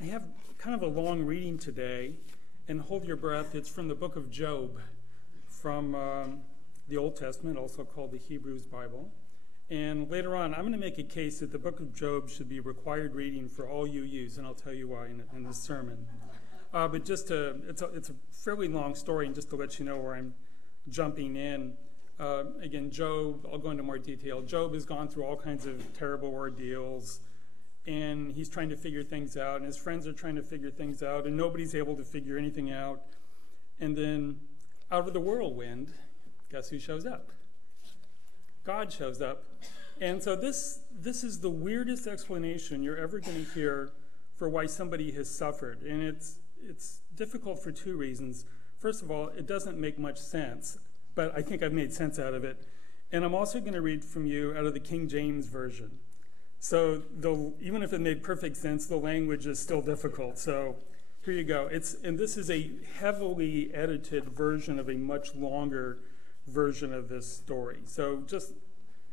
I have kind of a long reading today, and hold your breath. It's from the book of Job, from the Old Testament, also called the Hebrews Bible. And later on, I'm going to make a case that the book of Job should be required reading for all UUs, and I'll tell you why in this sermon. But it's a fairly long story, and just to let you know where I'm jumping in. Again, Job, I'll go into more detail. Job has gone through all kinds of terrible ordeals, and he's trying to figure things out, and his friends are trying to figure things out, and nobody's able to figure anything out. And then out of the whirlwind, guess who shows up? God shows up. And so this is the weirdest explanation you're ever going to hear for why somebody has suffered. And it's difficult for two reasons. First of all, it doesn't make much sense, but I think I've made sense out of it. And I'm also going to read from you out of the King James Version. So even if it made perfect sense, the language is still difficult. So here you go. And this is a heavily edited version of a much longer version of this story. So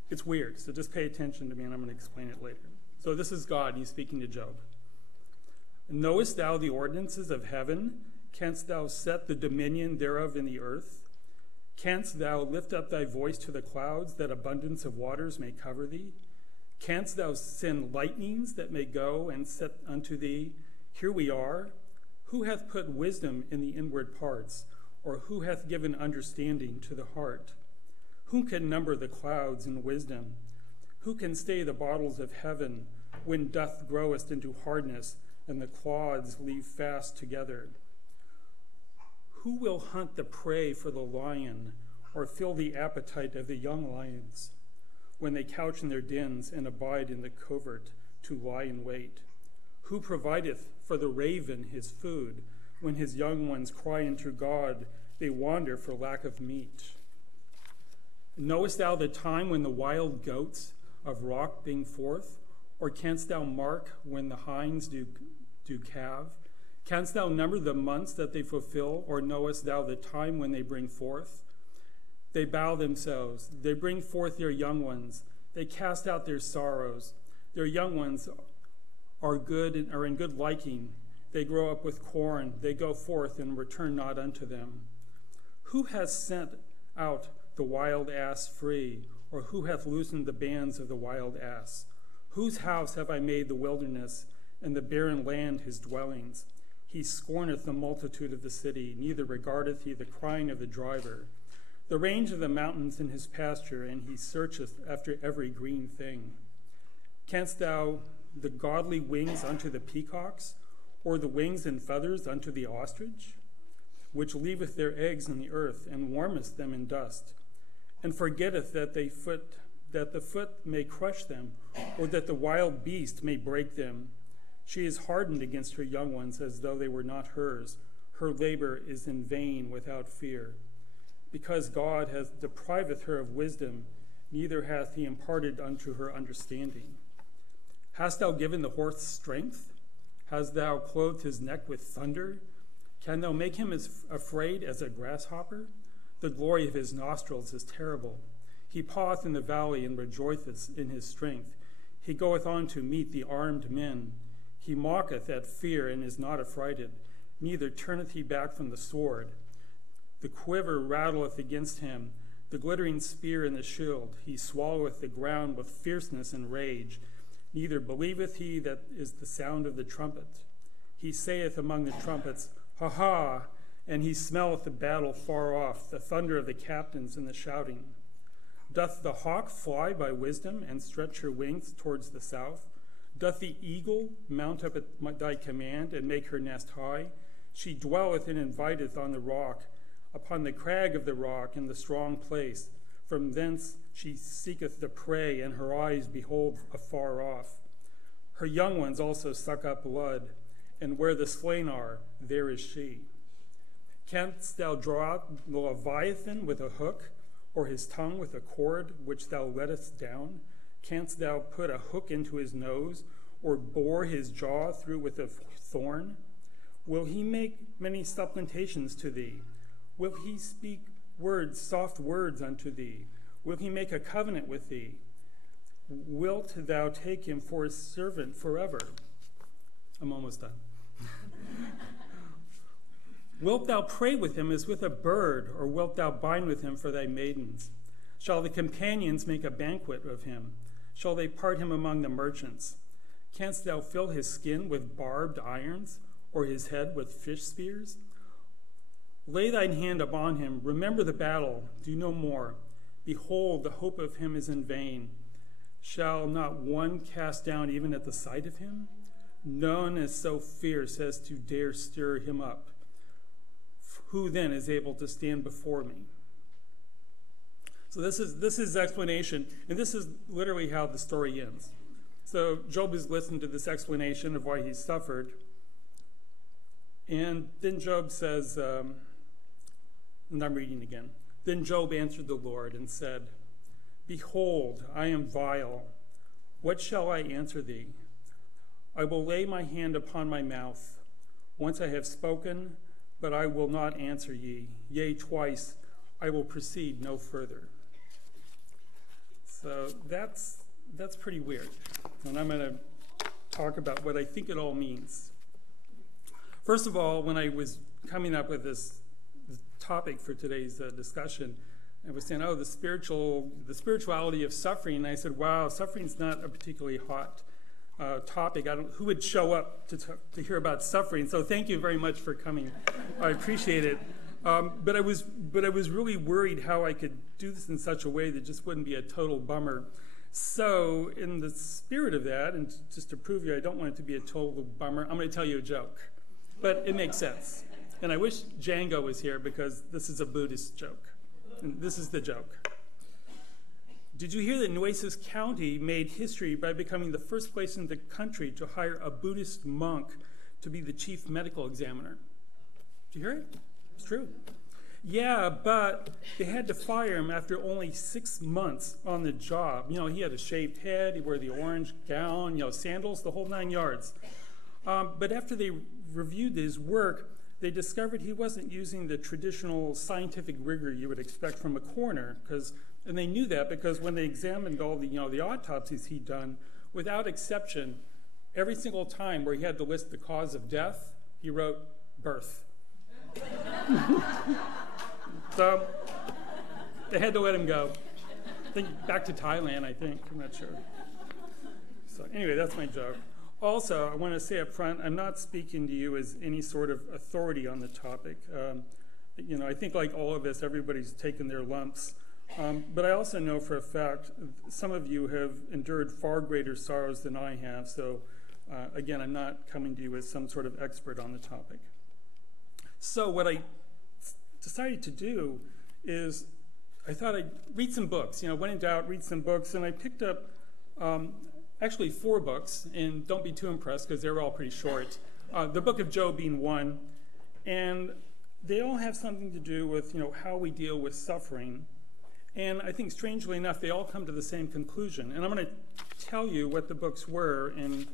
it's weird. So just pay attention to me, and I'm going to explain it later. So this is God, and he's speaking to Job. Knowest thou the ordinances of heaven? Canst thou set the dominion thereof in the earth? Canst thou lift up thy voice to the clouds, that abundance of waters may cover thee? Canst thou send lightnings that may go and set unto thee, here we are? Who hath put wisdom in the inward parts, or who hath given understanding to the heart? Who can number the clouds in wisdom? Who can stay the bottles of heaven, when doth growest into hardness, and the clods leave fast together? Who will hunt the prey for the lion, or fill the appetite of the young lions, when they couch in their dens and abide in the covert to lie in wait? Who provideth for the raven his food, when his young ones cry unto God, they wander for lack of meat? Knowest thou the time when the wild goats of rock bring forth? Or canst thou mark when the hinds do calve? Canst thou number the months that they fulfill? Or knowest thou the time when they bring forth? They bow themselves, they bring forth their young ones, they cast out their sorrows. Their young ones are in good liking. They grow up with corn, they go forth and return not unto them. Who has sent out the wild ass free, or who hath loosened the bands of the wild ass? Whose house have I made the wilderness, and the barren land his dwellings? He scorneth the multitude of the city, neither regardeth he the crying of the driver. The range of the mountains in his pasture, and he searcheth after every green thing. Canst thou the godly wings unto the peacocks, or the wings and feathers unto the ostrich, which leaveth their eggs in the earth, and warmeth them in dust, and forgetteth that the foot may crush them, or that the wild beast may break them? She is hardened against her young ones, as though they were not hers. Her labor is in vain without fear. Because God hath deprived her of wisdom, neither hath he imparted unto her understanding. Hast thou given the horse strength? Hast thou clothed his neck with thunder? Can thou make him as afraid as a grasshopper? The glory of his nostrils is terrible. He paweth in the valley and rejoiceth in his strength. He goeth on to meet the armed men. He mocketh at fear and is not affrighted, neither turneth he back from the sword. The quiver rattleth against him, the glittering spear and the shield. He swalloweth the ground with fierceness and rage. Neither believeth he that is the sound of the trumpet. He saith among the trumpets, Ha ha! And he smelleth the battle far off, the thunder of the captains and the shouting. Doth the hawk fly by wisdom and stretch her wings towards the south? Doth the eagle mount up at thy command and make her nest high? She dwelleth and inviteth on the rock, upon the crag of the rock in the strong place. From thence she seeketh the prey, and her eyes behold afar off. Her young ones also suck up blood, and where the slain are, there is she. Canst thou draw out the Leviathan with a hook, or his tongue with a cord which thou lettest down? Canst thou put a hook into his nose, or bore his jaw through with a thorn? Will he make many supplementations to thee? Will he speak soft words unto thee? Will he make a covenant with thee? Wilt thou take him for a servant forever? I'm almost done. Wilt thou pray with him as with a bird, or wilt thou bind with him for thy maidens? Shall the companions make a banquet of him? Shall they part him among the merchants? Canst thou fill his skin with barbed irons, or his head with fish spears? Lay thine hand upon him, remember the battle, do no more. Behold, the hope of him is in vain. Shall not one cast down even at the sight of him? None is so fierce as to dare stir him up. Who then is able to stand before me? So this is explanation, and this is literally how the story ends. So Job has listened to this explanation of why he suffered, and then Job says, and I'm reading again. Then Job answered the Lord and said, Behold, I am vile. What shall I answer thee? I will lay my hand upon my mouth. Once I have spoken, but I will not answer ye. Yea, twice I will proceed no further. So that's pretty weird. And I'm going to talk about what I think it all means. First of all, when I was coming up with this topic for today's discussion, I was saying, the spirituality of suffering. And I said, wow, suffering's not a particularly hot topic. Who would show up to hear about suffering? So thank you very much for coming. I appreciate it. But I was really worried how I could do this in such a way that just wouldn't be a total bummer. So in the spirit of that, and just to prove you I don't want it to be a total bummer, I'm going to tell you a joke. But it makes sense. And I wish Django was here because this is a Buddhist joke. And this is the joke. Did you hear that Nueces County made history by becoming the first place in the country to hire a Buddhist monk to be the chief medical examiner? Did you hear it? It's true. Yeah, but they had to fire him after only 6 months on the job. He had a shaved head, he wore the orange gown, sandals, the whole 9 yards. But after they reviewed his work, they discovered he wasn't using the traditional scientific rigor you would expect from a coroner, and they knew that because when they examined all the autopsies he'd done, without exception, every single time where he had to list the cause of death, he wrote birth. So they had to let him go. Back to Thailand, I think. I'm not sure. So anyway, that's my joke. Also, I want to say up front, I'm not speaking to you as any sort of authority on the topic. I think like all of us, everybody's taken their lumps. But I also know for a fact some of you have endured far greater sorrows than I have. So again, I'm not coming to you as some sort of expert on the topic. So what I decided to do is I thought I'd read some books. When in doubt, read some books. And I picked up actually 4 books, and don't be too impressed because they were all pretty short. The book of Job being one, and they all have something to do with how we deal with suffering. And I think strangely enough, they all come to the same conclusion. And I'm going to tell you what the books were in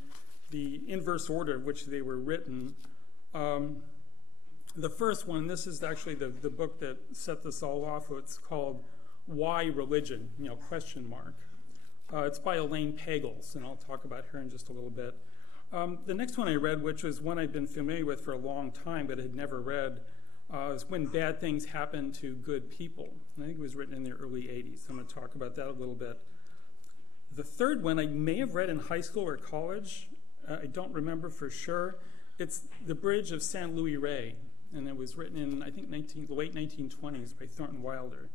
the inverse order of which they were written. The first one, this is actually the book that set this all off. It's called Why Religion? ? It's by Elaine Pagels, and I'll talk about her in just a little bit. The next one I read, which was one I've been familiar with for a long time but had never read, is When Bad Things Happen to Good People. And I think it was written in the early 80s. I'm going to talk about that a little bit. The third one I may have read in high school or college. I don't remember for sure. It's The Bridge of St. Louis Rey, and it was written in, I think, the late 1920s by Thornton Wilder.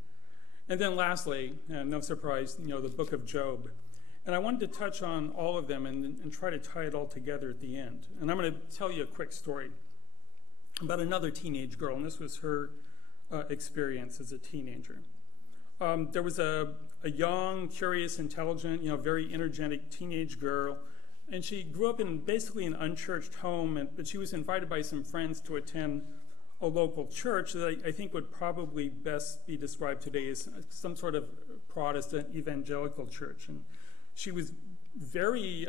And then lastly, no surprise, the book of Job. And I wanted to touch on all of them and try to tie it all together at the end. And I'm going to tell you a quick story about another teenage girl, and this was her experience as a teenager. There was a young, curious, intelligent, very energetic teenage girl, and she grew up in basically an unchurched home, but she was invited by some friends to attend a local church that I think would probably best be described today as some sort of Protestant evangelical church. And she was very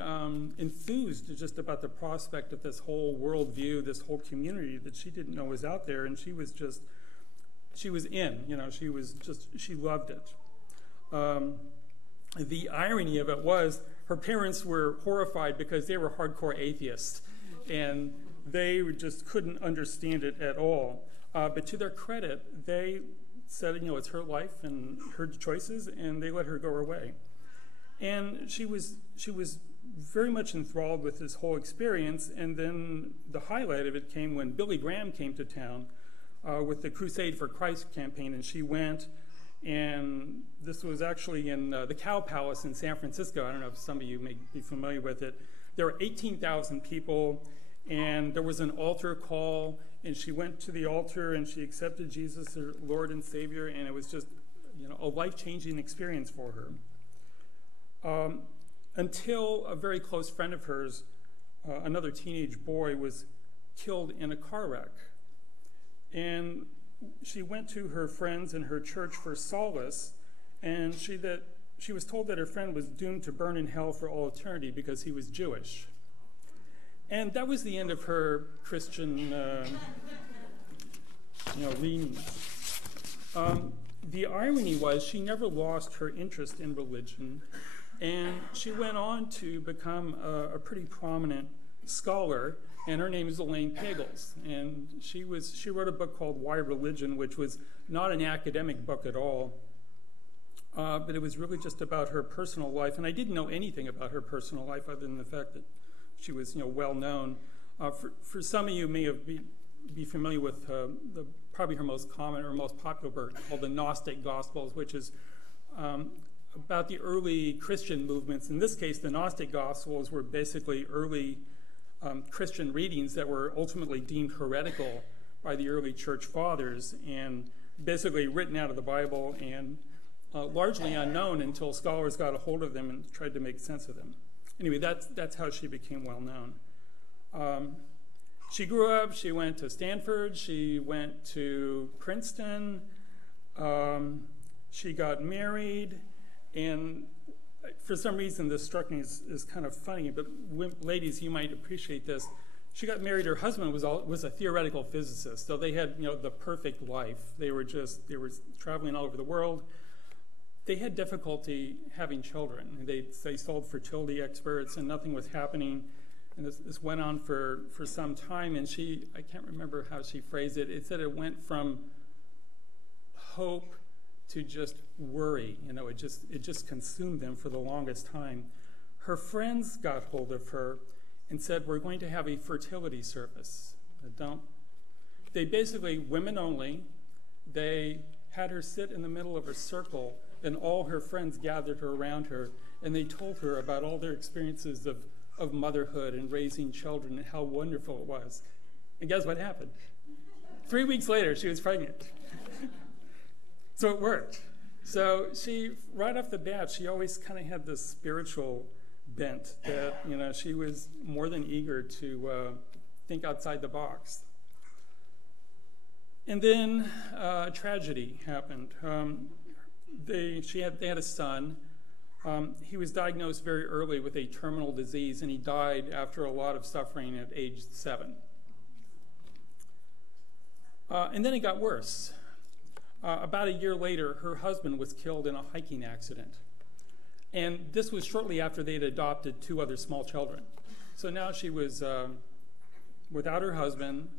enthused just about the prospect of this whole worldview, this whole community that she didn't know was out there, and she was in, she loved it. The irony of it was her parents were horrified because they were hardcore atheists, and they just couldn't understand it at all. But to their credit, they said, it's her life and her choices, and they let her go her way. And she was very much enthralled with this whole experience. And then the highlight of it came when Billy Graham came to town with the Crusade for Christ campaign, and she went. And this was actually in the Cow Palace in San Francisco. I don't know if some of you may be familiar with it. There were 18,000 people, and there was an altar call, and she went to the altar and she accepted Jesus, her Lord and Savior, and it was just, a life-changing experience for her. Until a very close friend of hers, another teenage boy, was killed in a car wreck. And she went to her friends in her church for solace, and she was told that her friend was doomed to burn in hell for all eternity because he was Jewish. And that was the end of her Christian, leanings. The irony was she never lost her interest in religion, and she went on to become a pretty prominent scholar, and her name is Elaine Pagels. And she wrote a book called Why Religion, which was not an academic book at all, but it was really just about her personal life. And I didn't know anything about her personal life other than the fact that she was, well known. For some of you may be familiar with probably her most common or most popular book called the Gnostic Gospels, which is about the early Christian movements. In this case, the Gnostic Gospels were basically early Christian readings that were ultimately deemed heretical by the early church fathers and basically written out of the Bible and largely unknown until scholars got a hold of them and tried to make sense of them. Anyway, that's how she became well known. She grew up, she went to Stanford, she went to Princeton, she got married, and for some reason this struck me as kind of funny, but ladies, you might appreciate this. She got married, her husband was a theoretical physicist, so they had the perfect life. They were traveling all over the world. They had difficulty having children. They sold fertility experts and nothing was happening. And this went on for some time, and I can't remember how she phrased it. It said it went from hope to just worry. It just consumed them for the longest time. Her friends got hold of her and said, we're going to have a fertility service. They basically, women only, they had her sit in the middle of a circle, and all her friends gathered her around her, and they told her about all their experiences of motherhood and raising children and how wonderful it was. And guess what happened? 3 weeks later, she was pregnant. So it worked. So she, right off the bat, she always kind of had this spiritual bent that, she was more than eager to think outside the box. And then a tragedy happened. They had a son. He was diagnosed very early with a terminal disease, and he died after a lot of suffering at age 7. And then it got worse. About a year later, her husband was killed in a hiking accident. And this was shortly after they had adopted 2 other small children. So now she was without her husband,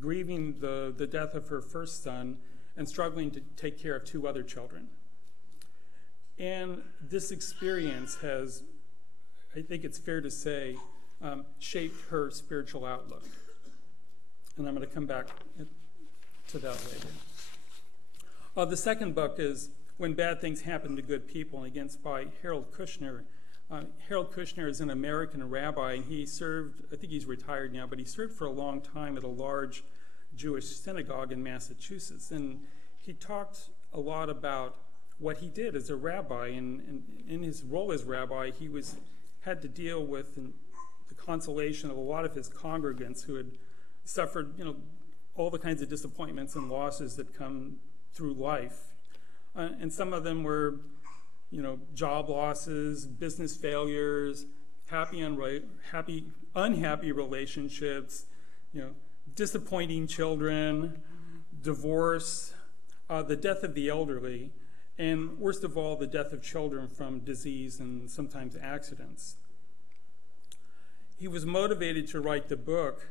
grieving the death of her first son, and struggling to take care of 2 other children. And this experience has, I think it's fair to say, shaped her spiritual outlook. And I'm going to come back to that later. The second book is When Bad Things Happen to Good People, and again, it's by Harold Kushner. Harold Kushner is an American rabbi, and he served, I think he's retired now, but he served for a long time at a large Jewish synagogue in Massachusetts. And he talked a lot about what he did as a rabbi, and in his role as rabbi, he had to deal with the consolation of a lot of his congregants who had suffered, all the kinds of disappointments and losses that come through life. And some of them were, job losses, business failures, unhappy relationships, disappointing children, divorce, the death of the elderly, and worst of all, the death of children from disease and sometimes accidents. He was motivated to write the book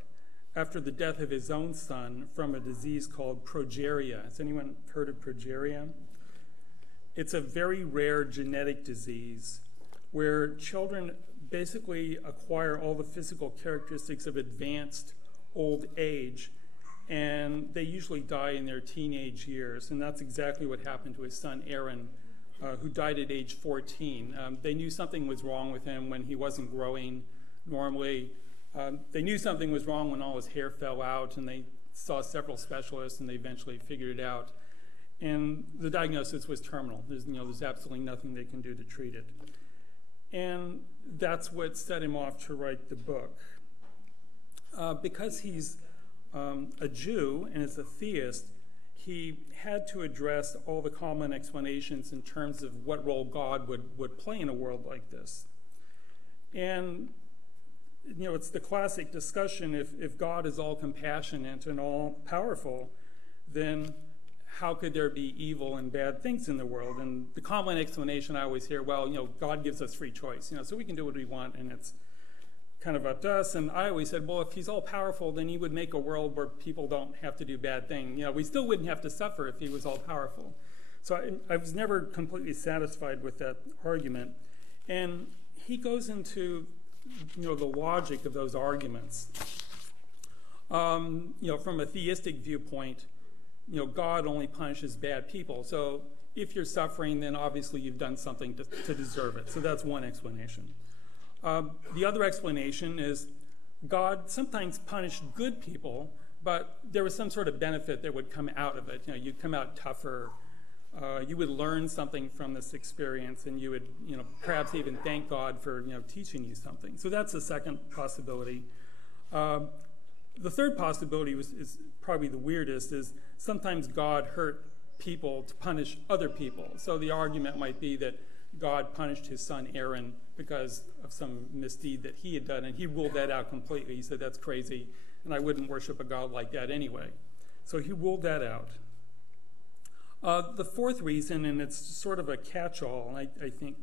after the death of his own son from a disease called progeria. Has anyone heard of progeria? It's a very rare genetic disease where children basically acquire all the physical characteristics of advanced old age, and they usually die in their teenage years. And that's exactly what happened to his son Aaron, who died at age 14. They knew something was wrong with him when he wasn't growing normally. They knew something was wrong when all his hair fell out, and they saw several specialists, and they eventually figured it out. And the diagnosis was terminal. There's absolutely nothing they can do to treat it. And that's what set him off to write the book. Because he's a Jew and is a theist, he had to address all the common explanations in terms of what role God would play in a world like this. And it's the classic discussion, if God is all compassionate and all powerful, then how could there be evil and bad things in the world? And the common explanation I always hear, well, God gives us free choice, so we can do what we want, and it's kind of up to us. And I always said, well, if he's all powerful, then he would make a world where people don't have to do bad things. We still wouldn't have to suffer if he was all powerful. So I was never completely satisfied with that argument. And he goes into the logic of those arguments. From a theistic viewpoint, God only punishes bad people. So if you're suffering, then obviously you've done something to deserve it. So that's one explanation. The other explanation is God sometimes punished good people, but there was some sort of benefit that would come out of it. You'd come out tougher. You would learn something from this experience, and you would, perhaps even thank God for, teaching you something. So that's the second possibility. The third possibility is probably the weirdest, is sometimes God hurt people to punish other people. So the argument might be that God punished his son Aaron because of some misdeed that he had done, and he ruled that out completely. He said, that's crazy, and I wouldn't worship a God like that anyway. So he ruled that out. The fourth reason, and it's sort of a catch-all, and I think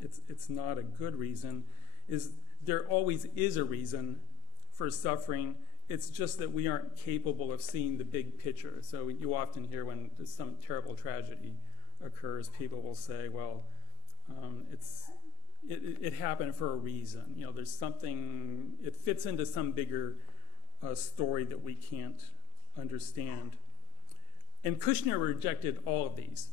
it's not a good reason, is there always is a reason for suffering. It's just that we aren't capable of seeing the big picture. So you often hear when some terrible tragedy occurs, people will say, well, it happened for a reason. There's something, it fits into some bigger story that we can't understand. And Kushner rejected all of these.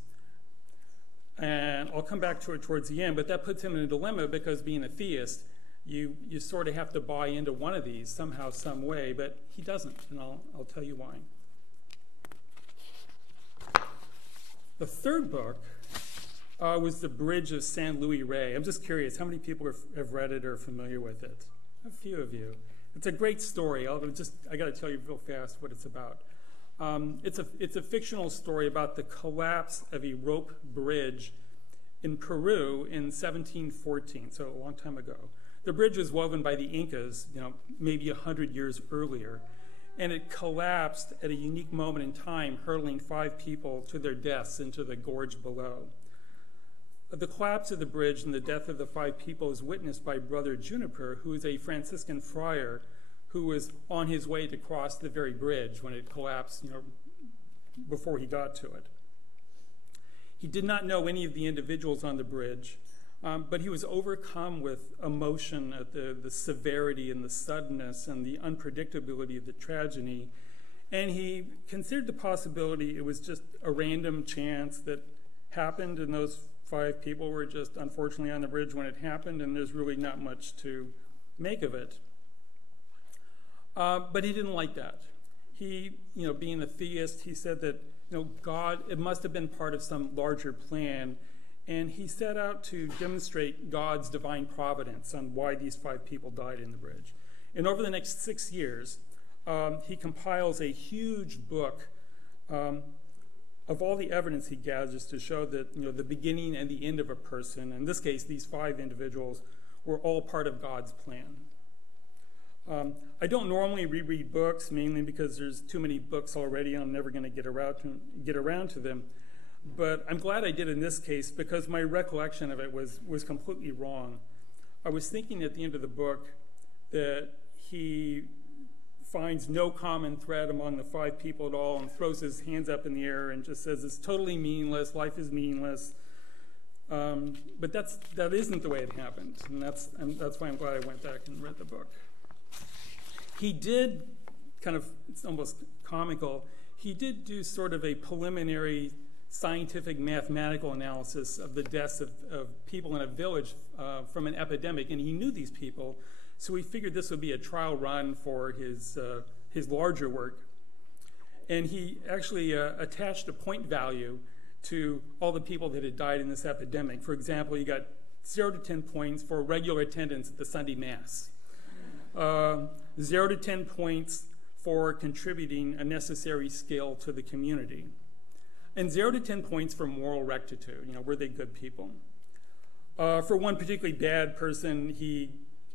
And I'll come back to it towards the end, but that puts him in a dilemma because being a theist, you sort of have to buy into one of these somehow, some way, but he doesn't, and I'll tell you why. The third book was The Bridge of San Luis Rey. I'm just curious, how many people have read it or are familiar with it? A few of you. It's a great story. I got to tell you real fast what it's about. It's a fictional story about the collapse of a rope bridge in Peru in 1714, so a long time ago. The bridge was woven by the Incas, maybe 100 years earlier, and it collapsed at a unique moment in time, hurling 5 people to their deaths into the gorge below. The collapse of the bridge and the death of the 5 people is witnessed by Brother Juniper, who is a Franciscan friar who was on his way to cross the very bridge when it collapsed, before he got to it. He did not know any of the individuals on the bridge, but he was overcome with emotion at the severity and the suddenness and the unpredictability of the tragedy. And he considered the possibility it was just a random chance that happened, and those 5 people were just unfortunately on the bridge when it happened, and there's really not much to make of it. But he didn't like that. He, being a theist, he said that, God, it must have been part of some larger plan, and he set out to demonstrate God's divine providence on why these 5 people died in the bridge. And over the next 6 years, he compiles a huge book of all the evidence he gathers to show that, the beginning and the end of a person, in this case, these 5 individuals, were all part of God's plan. I don't normally reread books, mainly because there's too many books already and I'm never going to get around to them. But I'm glad I did in this case because my recollection of it was completely wrong. I was thinking at the end of the book that he finds no common thread among the 5 people at all and throws his hands up in the air and just says it's totally meaningless, life is meaningless. But that isn't the way it happened, and that's why I'm glad I went back and read the book. He did it's almost comical, he did do sort of a preliminary scientific mathematical analysis of the deaths of people in a village from an epidemic, and he knew these people, so he figured this would be a trial run for his larger work. And he actually attached a point value to all the people that had died in this epidemic. For example, you got 0 to 10 points for regular attendance at the Sunday Mass, 0 to 10 points for contributing a necessary skill to the community, and 0 to 10 points for moral rectitude. Were they good people? For one particularly bad person, he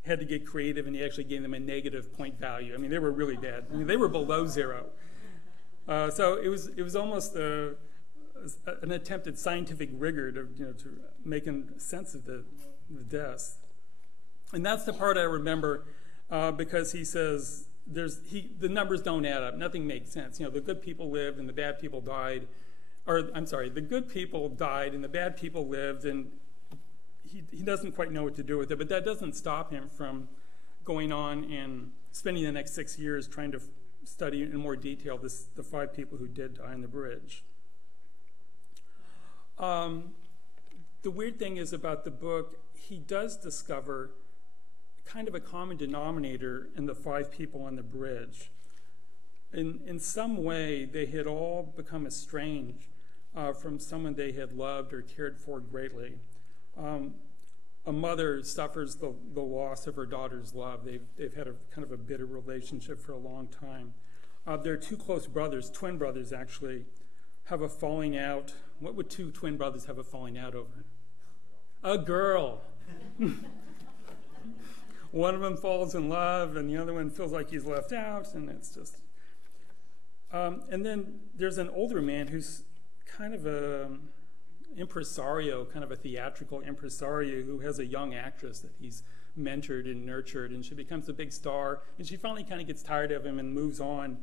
had to get creative, and he actually gave them a negative point value. They were really bad. They were below 0. So it was almost an attempt at scientific rigor to making sense of the deaths. And that's the part I remember because he says the numbers don't add up. Nothing makes sense. The good people lived and the bad people died. The good people died and the bad people lived, and he doesn't quite know what to do with it, but that doesn't stop him from going on and spending the next 6 years trying to study in more detail the 5 people who did die on the bridge. The weird thing is about the book, he does discover kind of a common denominator in the 5 people on the bridge. In some way, they had all become estranged from someone they had loved or cared for greatly. A mother suffers the loss of her daughter's love. They've had a kind of a bitter relationship for a long time. Their 2 close brothers, twin brothers actually, have a falling out. What would 2 twin brothers have a falling out over? A girl. One of them falls in love, and the other one feels like he's left out, and it's just... and then there's an older man who's kind of a impresario, kind of a theatrical impresario who has a young actress that he's mentored and nurtured, and she becomes a big star, and she finally kind of gets tired of him and moves on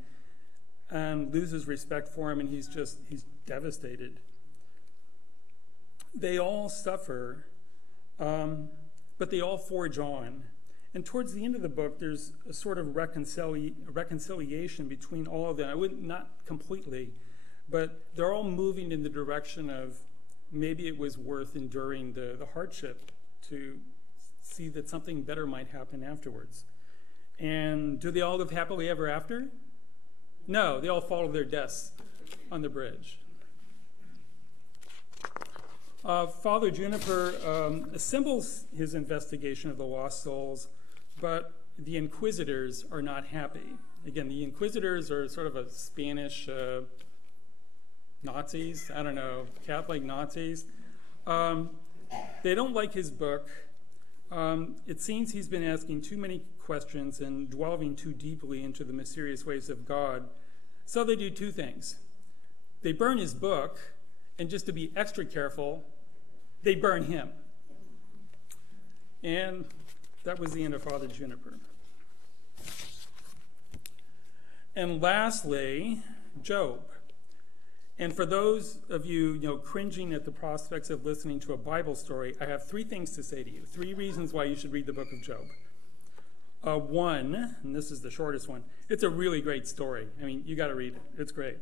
and loses respect for him, and he's devastated. They all suffer, but they all forge on. And towards the end of the book, there's a sort of reconciliation between all of them. Not completely, but they're all moving in the direction of maybe it was worth enduring the hardship to see that something better might happen afterwards. And do they all live happily ever after? No, they all follow their deaths on the bridge. Father Juniper assembles his investigation of the lost souls, but the inquisitors are not happy. Again, the inquisitors are sort of a Spanish Nazis, I don't know, Catholic Nazis. They don't like his book. It seems he's been asking too many questions and delving too deeply into the mysterious ways of God. So they do 2 things. They burn his book, and just to be extra careful, they burn him. And that was the end of Father Juniper. And lastly, Job. And for those of you, cringing at the prospects of listening to a Bible story, I have 3 things to say to you. 3 reasons why you should read the book of Job. 1, and this is the shortest one, it's a really great story. You got to read it. It's great.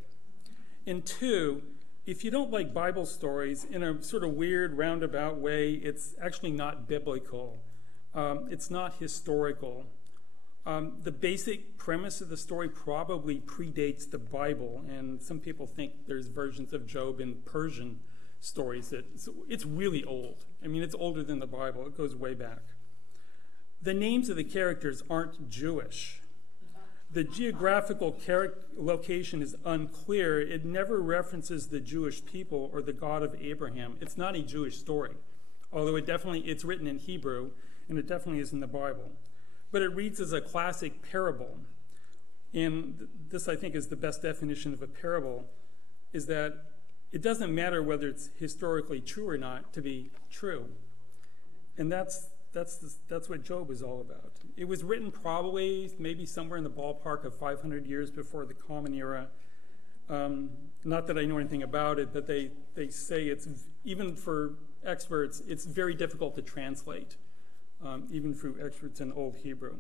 And 2, if you don't like Bible stories in a sort of weird, roundabout way, it's actually not biblical. It's not historical. The basic premise of the story probably predates the Bible, and some people think there's versions of Job in Persian stories. It's really old. It's older than the Bible. It goes way back. The names of the characters aren't Jewish. The geographical location is unclear. It never references the Jewish people or the God of Abraham. It's not a Jewish story, although it's written in Hebrew, and it definitely is in the Bible. But it reads as a classic parable. And this, I think, is the best definition of a parable, is that it doesn't matter whether it's historically true or not to be true. And that's that's what Job is all about. It was written probably maybe somewhere in the ballpark of 500 years before the Common Era. Not that I know anything about it, but they say it's, even for experts, it's very difficult to translate, even for experts in Old Hebrew.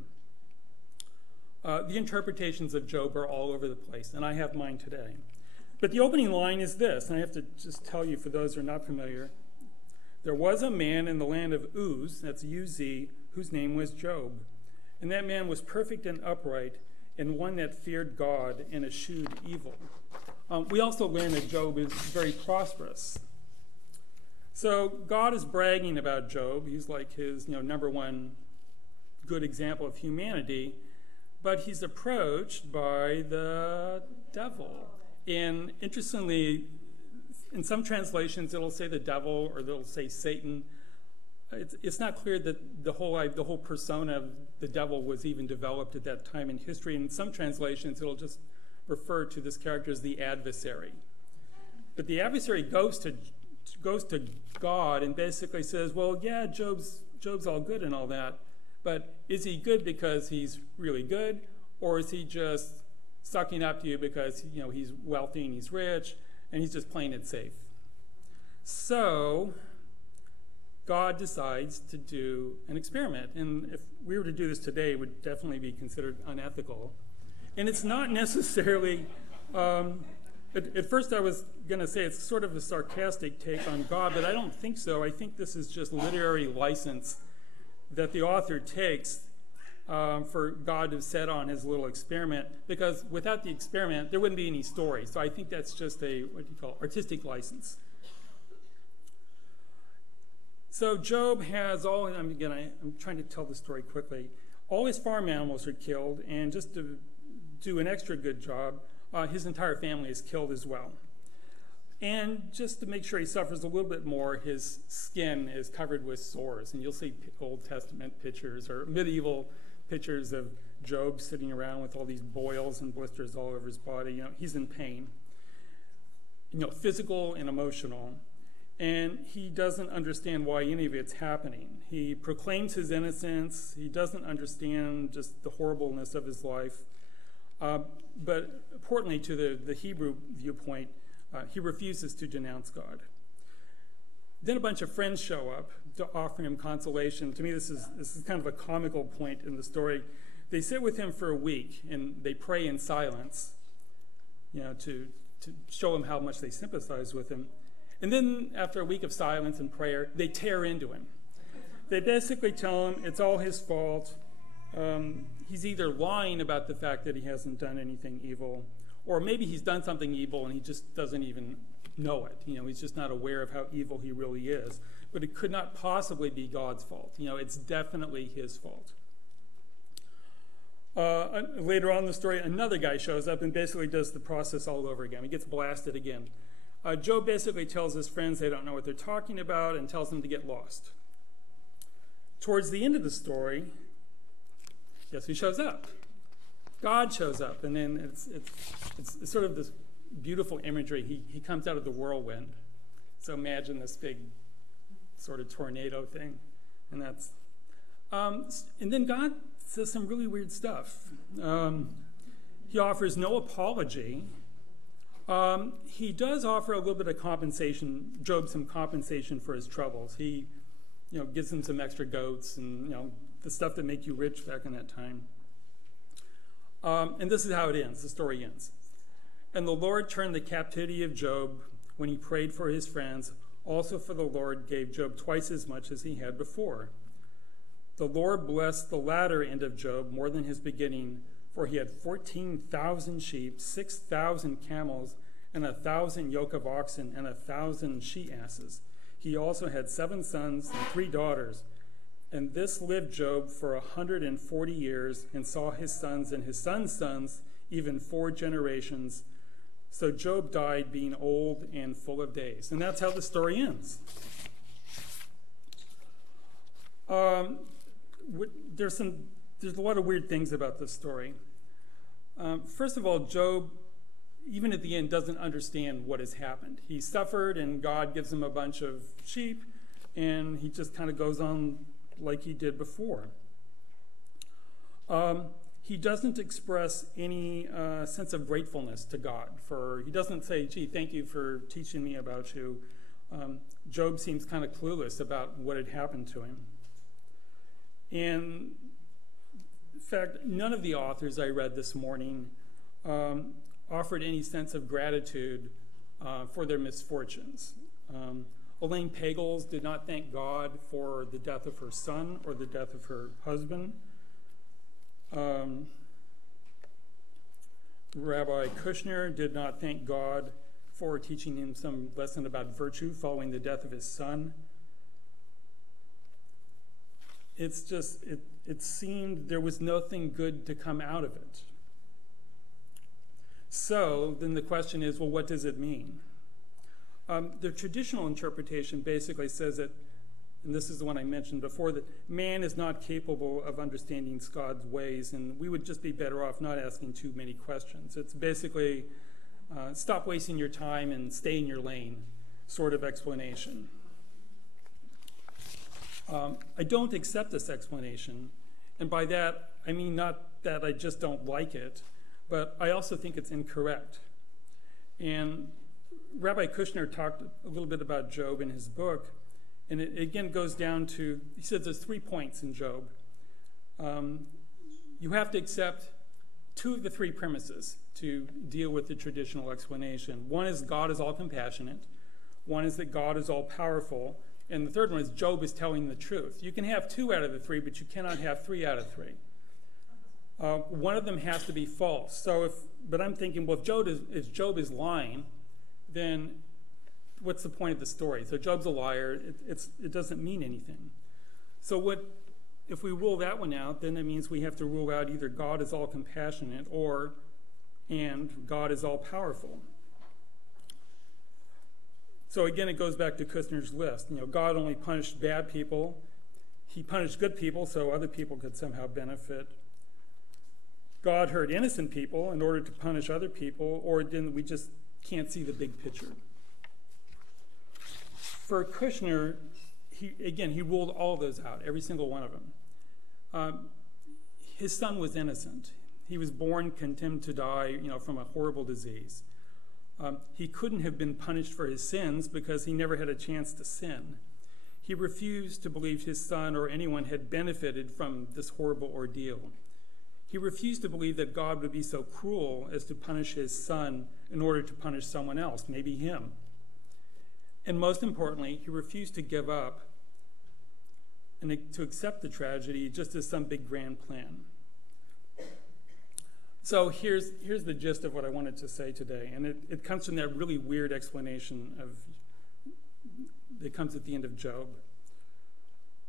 The interpretations of Job are all over the place, and I have mine today. But the opening line is this, and I have to just tell you for those who are not familiar. There was a man in the land of Uz, that's U-Z, whose name was Job. And that man was perfect and upright, and one that feared God and eschewed evil. We also learn that Job is very prosperous. So God is bragging about Job. He's like his number one good example of humanity. But he's approached by the devil. And interestingly, in some translations, it'll say the devil or they'll say Satan. It's not clear that the whole persona of the devil was even developed at that time in history. In some translations, it'll just refer to this character as the adversary. But the adversary goes to God and basically says, well, yeah, Job's all good and all that, but is he good because he's really good, or is he just sucking up to you because he's wealthy and he's rich and he's just playing it safe? So God decides to do an experiment, and if we were to do this today, it would definitely be considered unethical. And it's not necessarily, at first I was going to say it's sort of a sarcastic take on God, but I don't think so. I think this is just literary license that the author takes for God to set on his little experiment, because without the experiment, there wouldn't be any story. So I think that's just artistic license. So Job has I'm trying to tell the story quickly. All his farm animals are killed, and just to do an extra good job, his entire family is killed as well. And just to make sure he suffers a little bit more, his skin is covered with sores. And you'll see Old Testament pictures or medieval pictures of Job sitting around with all these boils and blisters all over his body. He's in pain, physical and emotional. And he doesn't understand why any of it's happening. He proclaims his innocence. He doesn't understand just the horribleness of his life. But importantly, to the Hebrew viewpoint, he refuses to denounce God. Then a bunch of friends show up to offer him consolation. To me, this is kind of a comical point in the story. They sit with him for a week, and they pray in silence, to show him how much they sympathize with him. And then after a week of silence and prayer, they tear into him. They basically tell him it's all his fault. He's either lying about the fact that he hasn't done anything evil, or maybe he's done something evil and he just doesn't even know it. He's just not aware of how evil he really is. But it could not possibly be God's fault. It's definitely his fault. Later on in the story, another guy shows up and basically does the process all over again. He gets blasted again. Job basically tells his friends they don't know what they're talking about and tells them to get lost. Towards the end of the story, guess who shows up? God shows up, and then it's sort of this beautiful imagery. He comes out of the whirlwind. So imagine this big sort of tornado thing, and that's and then God says some really weird stuff. He offers no apology. He does offer a little bit of compensation, Job some compensation for his troubles. He, gives him some extra goats and, the stuff that make you rich back in that time. And this is how it ends. The story ends. And the Lord turned the captivity of Job when he prayed for his friends. Also for the Lord gave Job twice as much as he had before. The Lord blessed the latter end of Job more than his beginning, for he had 14,000 sheep, 6,000 camels, and 1,000 yoke of oxen, and 1,000 she-asses. He also had 7 sons and 3 daughters. And this lived Job for 140 years, and saw his sons and his sons' sons, even 4 generations. So Job died being old and full of days. And that's how the story ends. There's a lot of weird things about this story. First of all, Job, even at the end, doesn't understand what has happened. He suffered, and God gives him a bunch of sheep, and he just kind of goes on like he did before. He doesn't express any sense of gratefulness to God. He doesn't say, gee, thank you for teaching me about you. Job seems kind of clueless about what had happened to him. And in fact, none of the authors I read this morning offered any sense of gratitude for their misfortunes. Elaine Pagels did not thank God for the death of her son or the death of her husband. Rabbi Kushner did not thank God for teaching him some lesson about virtue following the death of his son. It's just, it seemed there was nothing good to come out of it. So then the question is, well, what does it mean? The traditional interpretation basically says that, and this is the one I mentioned before, that man is not capable of understanding God's ways, and we would just be better off not asking too many questions. It's basically stop wasting your time and stay in your lane sort of explanation. I don't accept this explanation, and by that I mean not that I just don't like it, but I also think it's incorrect. And Rabbi Kushner talked a little bit about Job in his book, and it again goes down to, he says there's 3 points in Job. You have to accept 2 of the 3 premises to deal with the traditional explanation. One is God is all compassionate. One is that God is all powerful. And the third one is Job is telling the truth. You can have 2 out of the 3, but you cannot have 3 out of 3. One of them has to be false. But I'm thinking, well, if Job is lying, then what's the point of the story? So Job's a liar. It doesn't mean anything. So if we rule that one out, then it means we have to rule out either God is all compassionate and God is all powerful. So again, it goes back to Kushner's list. God only punished bad people. He punished good people so other people could somehow benefit. God hurt innocent people in order to punish other people, or then we just can't see the big picture. For Kushner, he ruled all of those out, every single one of them. His son was innocent. He was born condemned to die, from a horrible disease. He couldn't have been punished for his sins because he never had a chance to sin. He refused to believe his son or anyone had benefited from this horrible ordeal. He refused to believe that God would be so cruel as to punish his son in order to punish someone else, maybe him. And most importantly, he refused to give up and to accept the tragedy just as some big grand plan. So here's the gist of what I wanted to say today, and it comes from that really weird explanation that comes at the end of Job.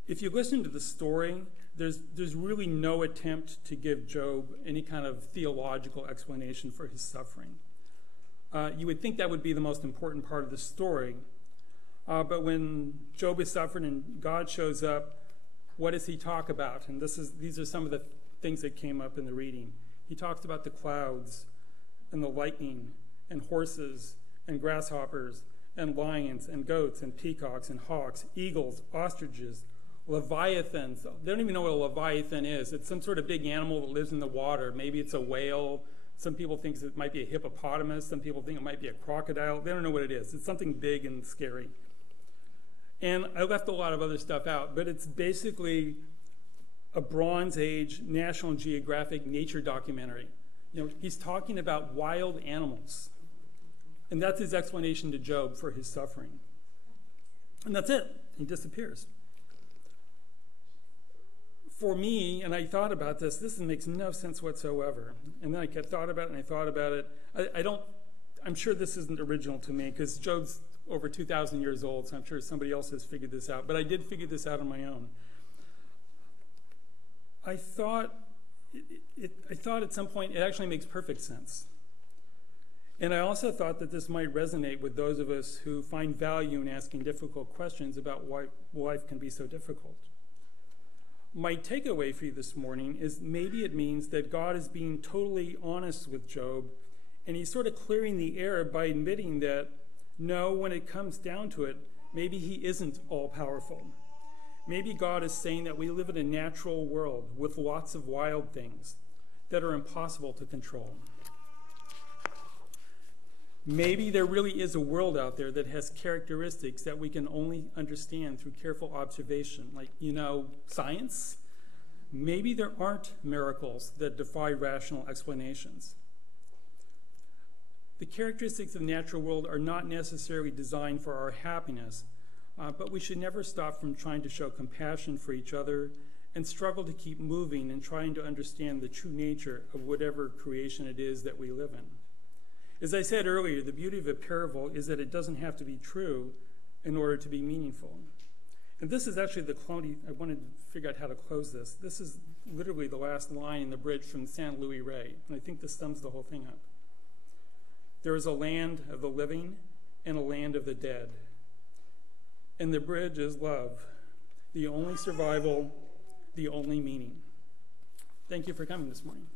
If you listen to the story, there's really no attempt to give Job any kind of theological explanation for his suffering. You would think that would be the most important part of the story, but when Job is suffering and God shows up, what does he talk about? And these are some of the things that came up in the reading. He talks about the clouds and the lightning and horses and grasshoppers and lions and goats and peacocks and hawks, eagles, ostriches, leviathans. They don't even know what a leviathan is. It's some sort of big animal that lives in the water. Maybe it's a whale. Some people think it might be a hippopotamus. Some people think it might be a crocodile. They don't know what it is. It's something big and scary. And I left a lot of other stuff out, but it's basically a Bronze Age National Geographic nature documentary. He's talking about wild animals. And that's his explanation to Job for his suffering. And that's it. He disappears. For me, and I thought about this makes no sense whatsoever. And then I thought about it and I thought about it. I'm sure this isn't original to me because Job's over 2,000 years old, so I'm sure somebody else has figured this out. But I did figure this out on my own. I thought at some point it actually makes perfect sense. And I also thought that this might resonate with those of us who find value in asking difficult questions about why life can be so difficult. My takeaway for you this morning is maybe it means that God is being totally honest with Job, and he's sort of clearing the air by admitting that, no, when it comes down to it, maybe he isn't all-powerful. Maybe God is saying that we live in a natural world with lots of wild things that are impossible to control. Maybe there really is a world out there that has characteristics that we can only understand through careful observation, like, science. Maybe there aren't miracles that defy rational explanations. The characteristics of the natural world are not necessarily designed for our happiness, but we should never stop from trying to show compassion for each other and struggle to keep moving and trying to understand the true nature of whatever creation it is that we live in. As I said earlier, the beauty of a parable is that it doesn't have to be true in order to be meaningful. And this is actually I wanted to figure out how to close this. This is literally the last line in the bridge from Saint Louis Ray, and I think this sums the whole thing up. There is a land of the living and a land of the dead. And the bridge is love, the only survival, the only meaning. Thank you for coming this morning.